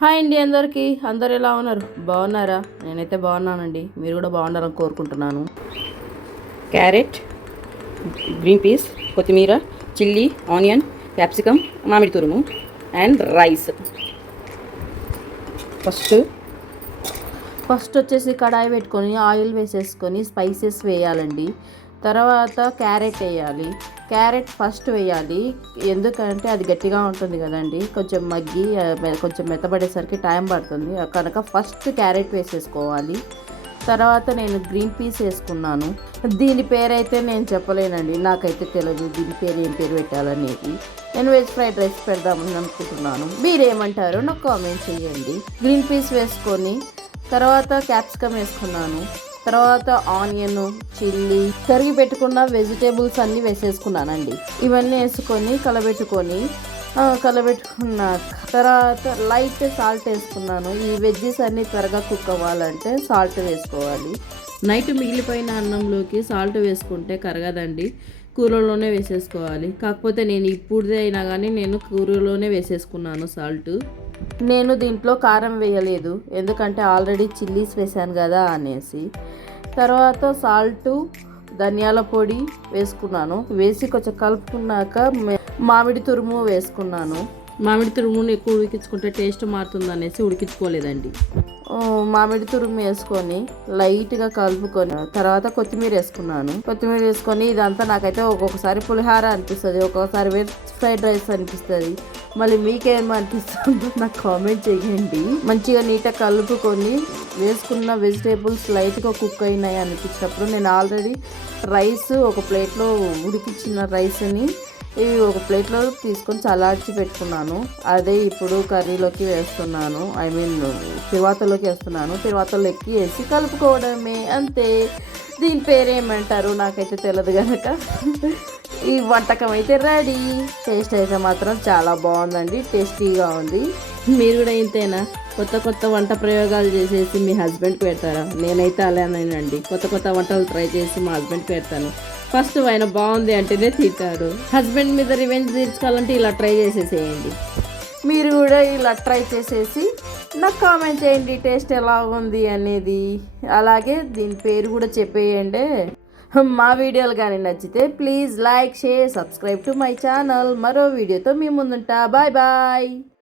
Hi అండి అందరికీ. అందరు ఎలా ఉన్నారు? బాగున్నారా? నేనైతే బాగున్నానండి. మీరు కూడా బాగున్నారని కోరుకుంటున్నాను. క్యారెట్, గ్రీన్ పీస్, కొత్తిమీర, చిల్లీ, ఆనియన్, క్యాప్సికమ్, మామిడి తురుము అండ్ రైస్. ఫస్ట్ వచ్చేసి కడాయి పెట్టుకొని ఆయిల్ వేసేసుకొని స్పైసెస్ వేయాలండి. తర్వాత క్యారెట్ వేయాలి. క్యారెట్ ఫస్ట్ వేయాలి, ఎందుకంటే అది గట్టిగా ఉంటుంది కదండి, కొంచెం మగ్గి కొంచెం మెత్తబడేసరికి టైం పడుతుంది కనుక ఫస్ట్ క్యారెట్ వేసేసుకోవాలి. తర్వాత నేను గ్రీన్ పీస్ వేసుకున్నాను. దీని పేరైతే నేను చెప్పలేనండి, నాకైతే తెలియదు దీని పేరు ఏం పేరు పెట్టాలనేది. నేను వెజ్ ఫ్రైడ్ రైస్ పెడదామని అనుకుంటున్నాను. మీరేమంటారో నాకు కామెంట్ చేయండి. గ్రీన్ పీస్ వేసుకొని తర్వాత క్యాప్సికమ్ వేసుకున్నాను. తర్వాత ఆనియన్, చిల్లీ, తరిగి పెట్టుకున్న వెజిటేబుల్స్ అన్నీ వేసేసుకున్నానండి. ఇవన్నీ వేసుకొని కలబెట్టుకున్న తర్వాత లైట్ సాల్ట్ వేసుకున్నాను. ఈ వెజ్జెస్ అన్నీ త్వరగా కుక్ అవ్వాలంటే సాల్ట్ వేసుకోవాలి. నైట్ మిగిలిపోయిన అన్నంలోకి సాల్ట్ వేసుకుంటే కరగదండి, కూరలోనే వేసేసుకోవాలి. కాకపోతే నేను ఇప్పుడుదే అయినా కానీ నేను కూరలోనే వేసేసుకున్నాను సాల్ట్. నేను దీంట్లో కారం వేయలేదు, ఎందుకంటే ఆల్రెడీ చిల్లీస్ వేసాను కదా అనేసి. తర్వాత సాల్టు, ధనియాల పొడి వేసుకున్నాను. వేసి కొంచెం కలుపుకున్నాక మామిడి తురుము వేసుకున్నాను. మామిడి తురుమును ఎక్కువ ఉడికించుకుంటే టేస్ట్ మారుతుంది అనేసి ఉడికించుకోలేదండి. మామిడి తురుము వేసుకొని లైట్గా కలుపుకొని తర్వాత కొత్తిమీర వేసుకున్నాను. కొత్తిమీర వేసుకొని ఇదంతా నాకైతే ఒక్కొక్కసారి పులిహార అనిపిస్తుంది, ఒక్కొక్కసారి వెజ్ ఫ్రైడ్ రైస్ అనిపిస్తుంది. మళ్ళీ మీకేం అనిపిస్తుందో నాకు కామెంట్ చేయండి. మంచిగా నీట్గా కలుపుకొని వేసుకున్న వెజిటేబుల్స్ లైట్గా కుక్ అయినాయి అనిపించినప్పుడు నేను ఆల్రెడీ రైస్ ఒక ప్లేట్లో ఉడికించిన రైస్ని ఒక ప్లేట్లో తీసుకొని చల్లార్చి పెట్టుకున్నాను. అదే ఇప్పుడు కర్రీలోకి వేస్తున్నాను, తిరువాతలోకి వేస్తున్నాను. తిరువాతలో ఎక్కి వేసి కలుపుకోవడమే, అంతే. దీని పేరేమంటారు నాకైతే తెలియదు కనుక ఈ వంటకం అయితే రెడీ. టేస్ట్ అయితే మాత్రం చాలా బాగుందండి, టేస్టీగా ఉంది. మీరు కూడా ఇంతేనా? కొత్త కొత్త వంట ప్రయోగాలు చేసేసి మీ హస్బెండ్కి పెడతారా? నేనైతే అలానేనండి, కొత్త కొత్త వంటలు ట్రై చేసి మా హస్బెండ్కి పెడతాను. ఫస్ట్ ఆయన బాగుంది అంటేనే తింటారు. హస్బెండ్ మీద రివెంజ్ తీర్చుకోవాలంటే ఇలా ట్రై చేసేసేయండి. మీరు కూడా ఇలా ట్రై చేసేసి నాకు కామెంట్ చేయండి టేస్ట్ ఎలా ఉంది అనేది. అలాగే దీని పేరు కూడా చెప్పేయండి. మా వీడియోలు కానీ నచ్చితే please like, share, subscribe to my channel. మరో వీడియోతో మీ ముందుంటా. Bye bye.